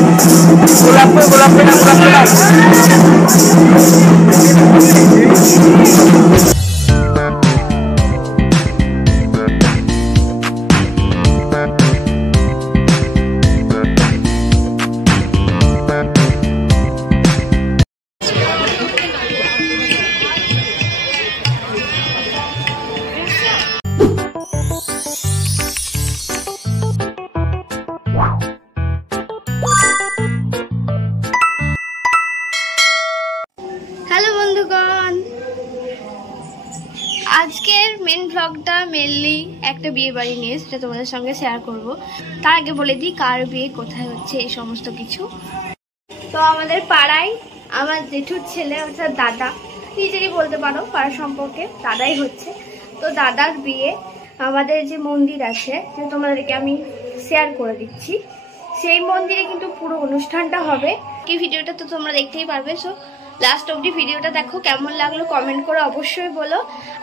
গোলাপ হ্যালো বন্ধুগণ, আজকের মেন ব্লগটা মেনলি একটা বিয়ে বাড়ি নিয়ে, সেটা তোমাদের সঙ্গে শেয়ার করব। তার আগে বলে দিই কার বিয়ে কোথায় হচ্ছে এই সমস্ত কিছু। তো আমাদের পাড়ায় আমার জেঠুর ছেলে অর্থাৎ দাদা, নিজেরই বলতে পারো, পাড়া সম্পর্কে দাদাই হচ্ছে। তো দাদার বিয়ে আমাদের যে মন্দির আছে, যে তোমাদেরকে আমি শেয়ার করে দিচ্ছি, সেই মন্দিরে কিন্তু পুরো অনুষ্ঠানটা হবে। কি ভিডিওটা তো তোমরা দেখতেই পারবে। সো লাস্ট অবধি ভিডিওটা দেখো, কেমন লাগলো কমেন্ট করে অবশ্যই বলো।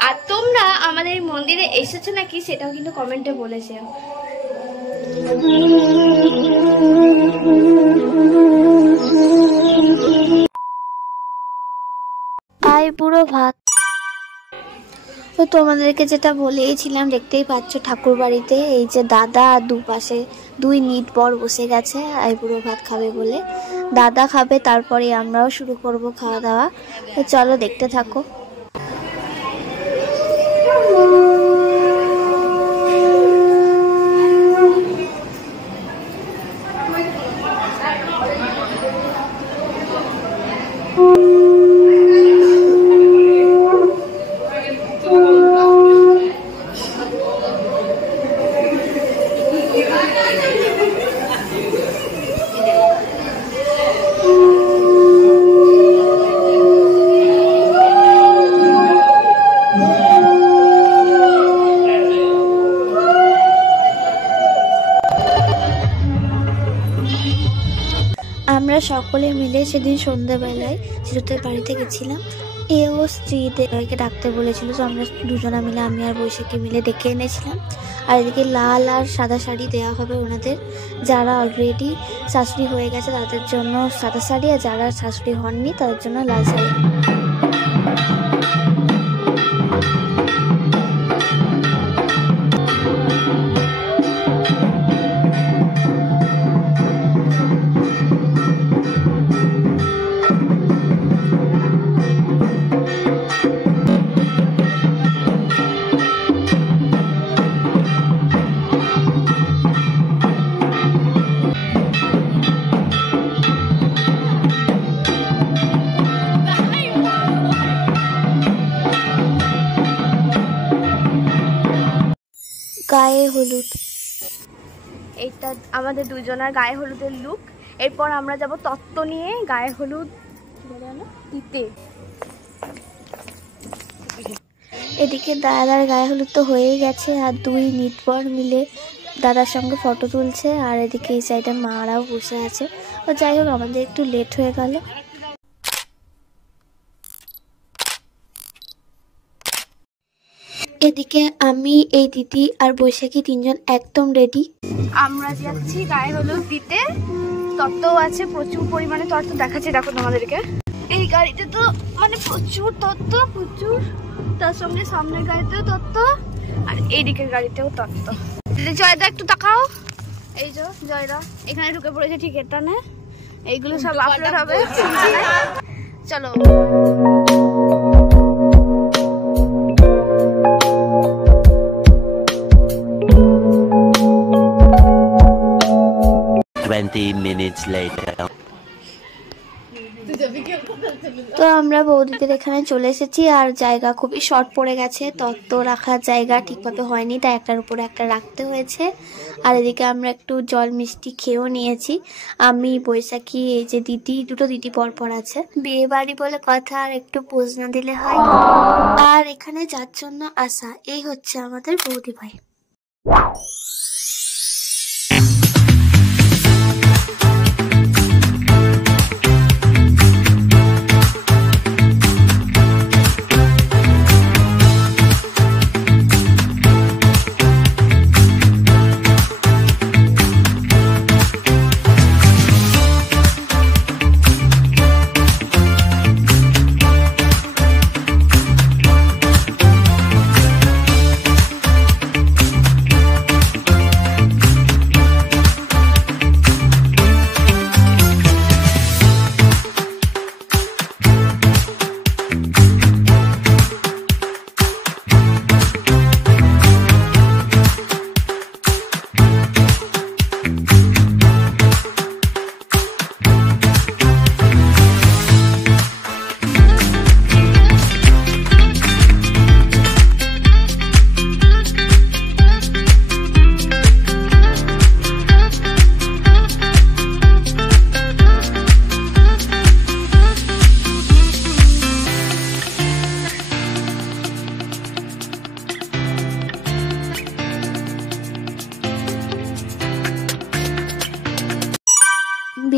আর তোমরা আমাদের এই মন্দিরে এসেছো নাকি সেটাও কিন্তু কমেন্টে বলেছে। আই পুরো ভাত। তো তোমাদেরকে যেটা বলেইছিলাম, দেখতেই পাচ্ছ ঠাকুর বাড়িতে এই যে দাদা আর দুপাশে দুই নিট বর বসে গেছে আইবুড়ো ভাত খাবে বলে। দাদা খাবে, তারপরে আমরাও শুরু করব খাওয়া দাওয়া। তো চলো দেখতে থাকো। আমরা সকলে মিলে সেদিন সন্ধ্যাবেলায় চিরতের বাড়িতে গেছিলাম। এও স্ত্রীদেরকে ডাকতে বলেছিল, তো আমরা দুজনা মিলে, আমি আর বৈশাখী মিলে ডেকে এনেছিলাম। আর এদিকে লাল আর সাদা শাড়ি দেওয়া হবে ওনাদের। যারা অলরেডি শাশুড়ি হয়ে গেছে তাদের জন্য সাদা শাড়ি, আর যারা শাশুড়ি হননি তাদের জন্য লাল শাড়ি। গায়ে হলুদ, এইটা আমাদের দুজনের গায়ে হলুদের লুক। এরপর আমরা যাব তত্ত্ব নিয়ে গায়ে হলুদ দিতে। এদিকে দাদার গায়ে হলুদ তো হয়েই গেছে, আর দুই নিটবর মিলে দাদার সঙ্গে ফটো তুলছে। আর এদিকে এই সাইডে মারাও বসে আছে। ও যাই হোক, আমাদের একটু লেট হয়ে গেল। এদিকে আমি, এই দিদি আর বৈশাখী তিনজন একদম রেডি। আমরা যাচ্ছি গায়ে হলুদ দিতে। তত্ত্বও আছে, প্রচুর পরিমাণে তত্ত্ব দেখাচ্ছি, দেখো তোমাদেরকে। এই গাড়িতে তো মানে প্রচুর তত্ত্ব, প্রচুর। তার সঙ্গে সামনের গাড়িতেও তত্ত্ব, আর এইদিকের গাড়িতেও তত্ত্ব। জয়দা একটু তাকাও, এই যে জয়দা এখানে ঢুকে পড়েছে ঠিক এখানে। এইগুলো সব আপলোড হবে, চলো। তো আমরা বৌদিদের এখানে চলে এসেছি, আর জায়গা খুবই শর্ট পড়ে গেছে। তত্ত্ব রাখার জায়গা ঠিকভাবে হয়নি, তাই একটার উপরে একটা রাখতে হয়েছে। আর এদিকে আমরা একটু জল মিষ্টি খেয়েও নিয়েছি। আমি, বৈশাখী, এই যে দিদি, দুটো দিদি পরপর আছে। বিয়ে বাড়ি বলে কথা, আর একটু পোজ না দিলে হয়। আর এখানে যার জন্য আসা, এই হচ্ছে আমাদের বৌদি ভাই।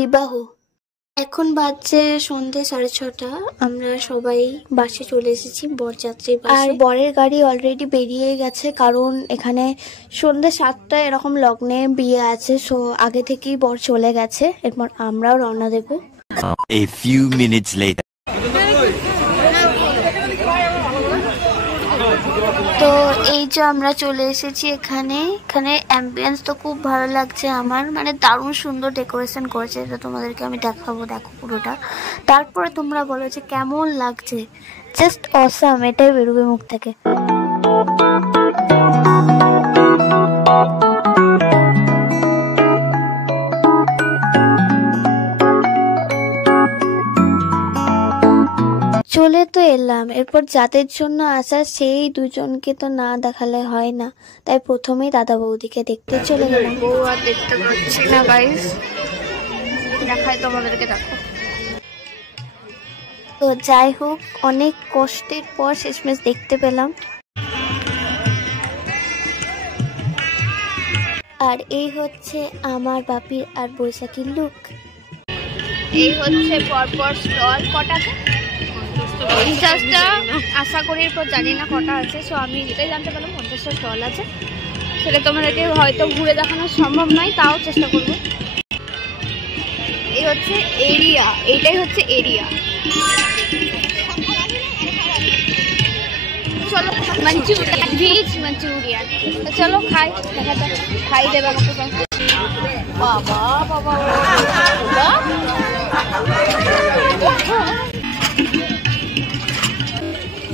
বিবাহ। এখন বাজছে সন্ধ্যে 6:30। আমরা সবাই বাসে চলে এসেছি, বরযাত্রী বাসে। আর বরের গাড়ি অলরেডি বেরিয়ে গেছে, কারণ এখানে সন্ধ্যে 7টায় এরকম লগ্নে বিয়ে আছে, সো আগে থেকেই বর চলে গেছে। এরপর আমরাও রওনা দেবো। A few minutes later. তো এই যে আমরা চলে এসেছি এখানে অ্যাম্বিয়েন্স তো খুব ভালো লাগছে আমার, মানে দারুণ সুন্দর ডেকোরেশন করেছে। এটা তোমাদেরকে আমি দেখাবো, দেখো পুরোটা, তারপরে তোমরা বলো যে কেমন লাগছে। জাস্ট অসাম, এটাই বেরোবে মুখ থেকে। চলে তো এলাম, এরপর যাদের জন্য আসা সেই দুজনকে তো না দেখালে হয় না, তাই প্রথমেই দাদা বৌদিকে দেখতে চলে গেলাম। বউ আর দেখতে পাচ্ছি না গাইস, দেখাই তোমাদেরকে, দেখো। তো যাই হোক, অনেক কষ্টের পর শেষমেশ দেখতে পেলাম। আর এই হচ্ছে আমার বাপির আর বৈশাখীর লুক। এই হচ্ছে পরপর স্টল, কটাতে 50টা আশা করি, এরপর জানি না কটা আছে। সো আমি এটাই জানতে পারলাম 50টা স্টল আছে। সেটা তোমাদেরকে হয়তো ঘুরে দেখানো সম্ভব নয়, তাও চেষ্টা করবো। এই হচ্ছে এরিয়া, এইটাই হচ্ছে এরিয়া। চলো মাঞ্চুরিয়ান, ভেজ মাঞ্চুরিয়ান, চলো খাই, দেখা যাক। খাই দেবে আমাকে। বাবা বাবা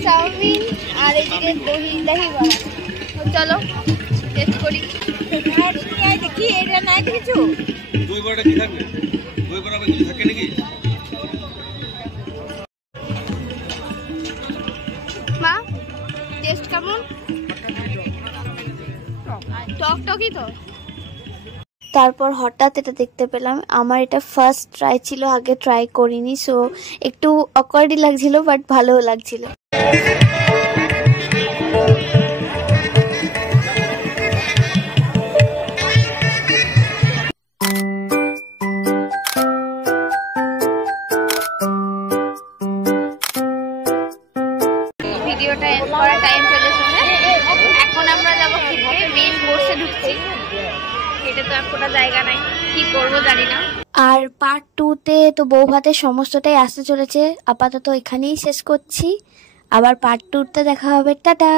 চাউমিন আর এদিকে দহি বড়া। চলো টেস্ট করি। কি এটা নাই কিছু, দই বড়াটা কি থাকবে? দই বড়া কিছু থাকে নাকি? মা টেস্ট কেমন? টকটকই তো। তারপর হঠাৎ এটা দেখতে পেলাম। আমার এটা ফার্স্ট ট্রাই ছিল, আগে ট্রাই করিনি, সো একটু অকওয়ার্ডই লাগছিল, বাট ভালোও লাগছিল। ভিডিওটা এন্ড করার টাইম চলে এসেছে। এখন আমরা যাবো খেতে, মেইন কোর্সে ঢুকছি। এটা তো এখনো জায়গা নাই, কি করবো জানি না। আর পার্ট 2-তে তো বউ ভাতের সমস্তটাই আসতে চলেছে। আপাতত এখানেই শেষ করছি, আবার পার্ট 2-তে দেখা হবে। টাটা।